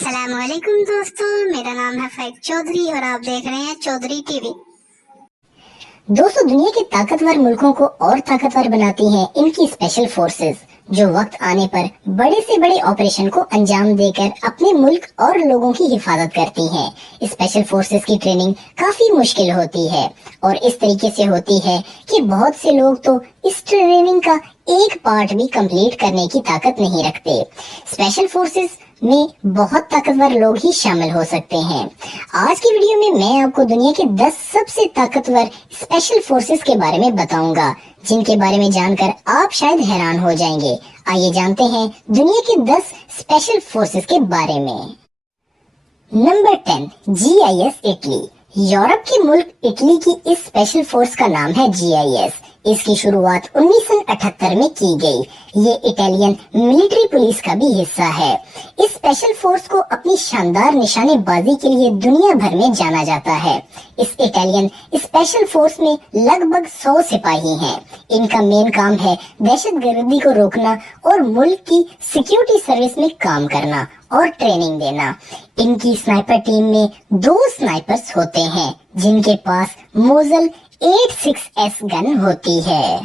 अस्सलामुअलैकुम दोस्तों, मेरा नाम है फैक चौधरी और आप देख रहे हैं चौधरी टीवी। दोस्तों, दुनिया के ताकतवर मुल्कों को और ताकतवर बनाती हैं इनकी स्पेशल फोर्सेस, जो वक्त आने पर बड़े से बड़े ऑपरेशन को अंजाम देकर अपने मुल्क और लोगों की हिफाजत करती हैं। स्पेशल फोर्सेस की ट्रेनिंग काफी मुश्किल होती है और इस तरीके से होती है कि बहुत से लोग तो इस ट्रेनिंग का एक पार्ट भी कंप्लीट करने की ताकत नहीं रखते। स्पेशल फोर्सेस में बहुत ताकतवर लोग ही शामिल हो सकते हैं। आज की वीडियो में मैं आपको दुनिया के 10 सबसे ताकतवर स्पेशल फोर्सेस के बारे में बताऊंगा, जिनके बारे में जानकर आप शायद हैरान हो जाएंगे। आइए जानते हैं दुनिया के 10 स्पेशल फोर्सेस के बारे में। Number 10, GIS Italy. यूरोप के मुल्क इटली की इस स्पेशल फोर्स का नाम है GIS। इसकी शुरुआत 1978 में की गई। ये इटालियन मिलिट्री पुलिस का भी हिस्सा है। इस स्पेशल फोर्स को अपनी शानदार निशानेबाजी के लिए दुनिया भर में जाना जाता है। इस इटालियन स्पेशल फोर्स में लगभग 100 सिपाही हैं। इनका मेन काम है दहशतगर्दी को रोकना और मुल्क की सिक्योरिटी सर्विस में काम करना और ट्रेनिंग देना। इनकी स्नाइपर टीम में 2 स्नाइपर्स होते हैं, जिनके पास मोजल 86S गन होती है।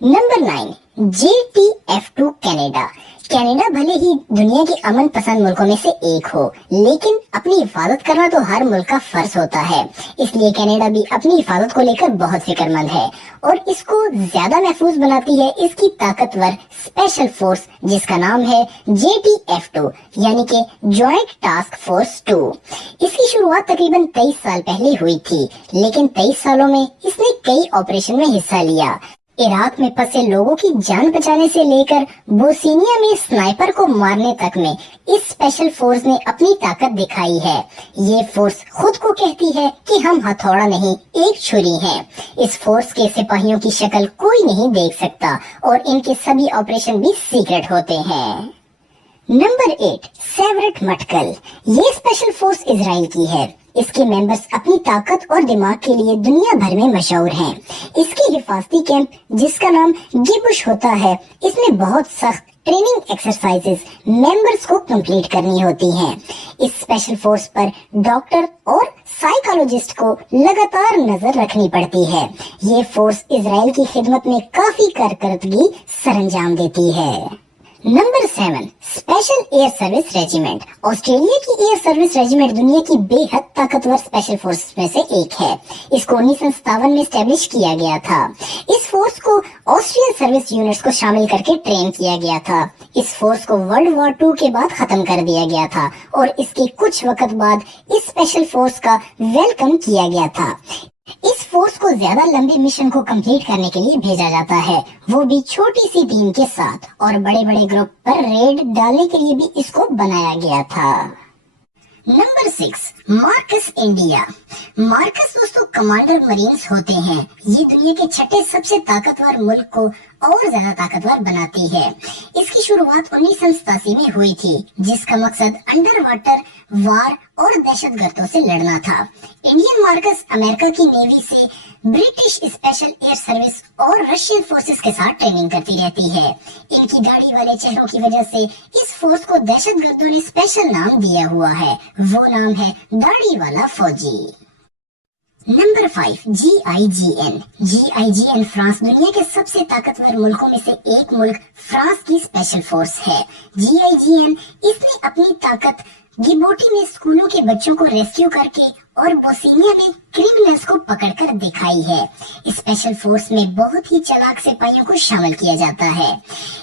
Number 9, JTF2 Canada. कनाडा भले ही दुनिया के अमन पसंद मुल्कों में से एक हो, लेकिन अपनी हिफाजत करना तो हर मुल्क का फर्ज होता है। इसलिए कनाडा भी अपनी हिफाजत को लेकर बहुत फिक्रमंद है और इसको ज्यादा महफूज बनाती है इसकी ताकतवर स्पेशल फोर्स, जिसका नाम है JTF2 यानी कि जॉइंट टास्क फोर्स 2। इसकी शुरुआत तकरीबन 23 साल पहले हुई थी, लेकिन 23 सालों में इसने कई ऑपरेशन में हिस्सा लिया। इराक में फंसे लोगों की जान बचाने से लेकर बोस्निया में स्नाइपर को मारने तक में इस स्पेशल फोर्स ने अपनी ताकत दिखाई है। ये फोर्स खुद को कहती है कि हम हथौड़ा नहीं, एक छुरी हैं। इस फोर्स के सिपाहियों की शक्ल कोई नहीं देख सकता और इनके सभी ऑपरेशन भी सीक्रेट होते हैं। नंबर 8, सेवरेट मटकल। ये स्पेशल फोर्स इजराइल की है। इसके मेंबर्स अपनी ताकत और दिमाग के लिए दुनिया भर में मशहूर हैं। इसकी हिफाजती कैंप, जिसका नाम गिबुश होता है, इसमें बहुत सख्त ट्रेनिंग एक्सरसाइजेस मेंबर्स को कंप्लीट करनी होती हैं। इस स्पेशल फोर्स पर डॉक्टर और साइकोलॉजिस्ट को लगातार नजर रखनी पड़ती है। ये फोर्स इजराइल की खिदमत में काफी कारकर्दगी सरंजाम देती है। Number 7, special air service regiment. Australia की एयर सर्विस रेजिमेंट दुनिया की बेहद ताकतवर स्पेशल फोर्स में से एक है। इसको 1957 में स्टैब्लिश किया गया था। इस फोर्स को ऑस्ट्रियन सर्विस यूनिट्स को शामिल करके ट्रेन किया गया था। इस फोर्स को वर्ल्ड वॉर 2 के बाद खत्म कर दिया गया था और इसके कुछ वक्त बाद इस स्पेशल फोर्स का वेलकम किया गया था। इस फोर्स को ज्यादा लंबे मिशन को कंप्लीट करने के लिए भेजा जाता है, वो भी छोटी सी टीम के साथ, और बड़े बड़े ग्रुप पर रेड डालने के लिए भी इसको बनाया गया था। Number 6, Marcus India. मार्कस दोस्तों कमांडर मरीन्स होते हैं। ये दुनिया के 6ठे सबसे ताकतवर मुल्क को और ज्यादा ताकतवर बनाती है। इसकी शुरुआत 1987 में हुई थी, जिसका मकसद अंडर वाटर वार और दहशतगर्दों से लड़ना था। इंडियन मार्कस अमेरिका की नेवी से ब्रिटिश स्पेशल एयर सर्विस और रशियन फोर्सेस के साथ ट्रेनिंग करती रहती है। इनकी दाढ़ी वाले चेहरों की वजह से इस फोर्स को दहशतगर्दों ने स्पेशल नाम दिया हुआ है। वो नाम है दाढ़ी वाला फौजी। Number 5, GIGN। GIGN फ्रांस दुनिया के सबसे ताकतवर मुल्कों में से एक मुल्क फ्रांस की स्पेशल फोर्स है। GIGN इसने अपनी ताकत गिबोटी में स्कूलों के बच्चों को रेस्क्यू करके और बोस्निया में क्रिमिनल्स को पकड़कर दिखाई है। स्पेशल फोर्स में बहुत ही चालाक सिपाहियों को शामिल किया जाता है।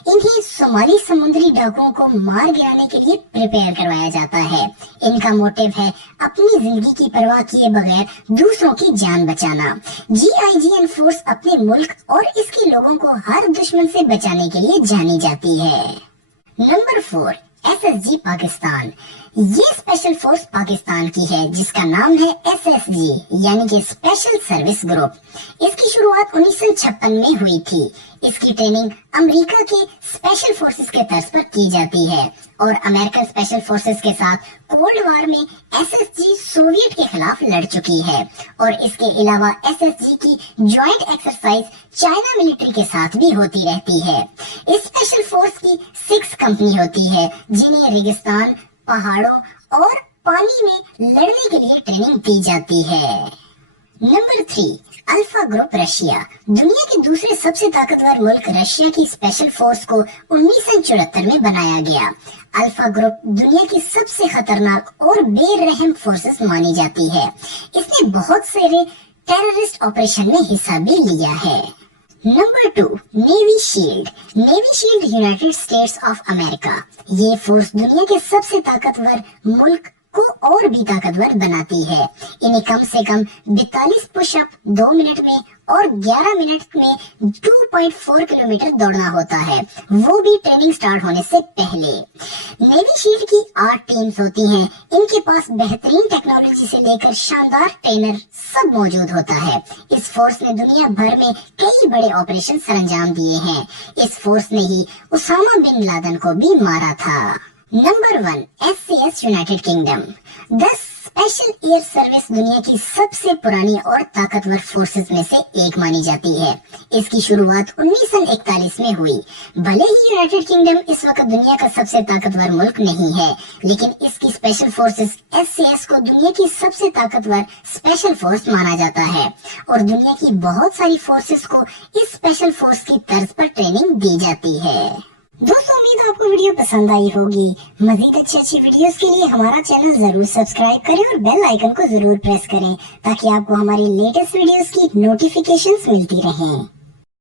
इन्हें सोमाली समुद्री डाकुओं को मार गिराने के लिए प्रिपेयर करवाया जाता है। इनका मोटिव है अपनी जिंदगी की परवाह किए बगैर दूसरों की जान बचाना। GIGN फोर्स अपने मुल्क और इसके लोगों को हर दुश्मन से बचाने के लिए जानी जाती है। Number 4, SSG Pakistan. ये स्पेशल फोर्स पाकिस्तान की है, जिसका नाम है SSG यानी कि स्पेशल सर्विस ग्रुप। इसकी शुरुआत 1956 में हुई थी। इसकी ट्रेनिंग अमेरिका के स्पेशल फोर्सेस के तर्ज पर की जाती है और अमेरिकन स्पेशल फोर्सेस के साथ कोल्ड वार में एसएसजी सोवियत के खिलाफ लड़ चुकी है और इसके अलावा एसएसजी की ज्वाइंट एक्सरसाइज चाइना मिलिट्री के साथ भी होती रहती है। इस स्पेशल फोर्स की 6 कंपनी होती है जिन्हें रेगिस्तान, पहाड़ों और पानी में लड़ने के लिए ट्रेनिंग दी जाती है। Number 3, alpha group Russia. दुनिया के दूसरे सबसे ताकतवर मुल्क रशिया की स्पेशल फोर्स को 1974 में बनाया गया। अल्फा ग्रुप दुनिया की सबसे खतरनाक और बेरहम फोर्सेस मानी जाती है। इसने बहुत सारे टेररिस्ट ऑपरेशन में हिस्सा भी लिया है। Number 2, navy shield. Navy shield United states of America. ये फोर्स दुनिया के सबसे ताकतवर मुल्क को और भी ताकतवर बनाती है। इन्हें कम से कम 42 पुशअप 2 मिनट में और 11 मिनट में 2.4 किलोमीटर दौड़ना होता है, वो भी ट्रेनिंग स्टार्ट होने से पहले। नेवी शील्ड की 8 टीम्स होती हैं। इनके पास बेहतरीन टेक्नोलॉजी से लेकर शानदार ट्रेनर सब मौजूद होता है। इस फोर्स ने दुनिया भर में कई बड़े ऑपरेशन सरंजाम दिए हैं। इस फोर्स ने ही उसामा बिन लादेन को भी मारा था। Number 1, SCS United kingdom. 10 special air service दुनिया की सबसे पुरानी और ताकतवर फोर्सेस में से एक मानी जाती है। इसकी शुरुआत 1941 में हुई। भले ही यूनाइटेड किंगडम इस वक्त दुनिया का सबसे ताकतवर मुल्क नहीं है, लेकिन इसकी स्पेशल फोर्सेस SCS को दुनिया की सबसे ताकतवर स्पेशल फोर्स माना जाता है और दुनिया की बहुत सारी फोर्सेस को इस स्पेशल फोर्स की तर्ज पर ट्रेनिंग दी जाती है। दोस्तों, उम्मीद है आपको वीडियो पसंद आई होगी। मजीद अच्छी वीडियोस के लिए हमारा चैनल जरूर सब्सक्राइब करें और बेल आइकन को जरूर प्रेस करें ताकि आपको हमारी लेटेस्ट वीडियोस की नोटिफिकेशंस मिलती रहें।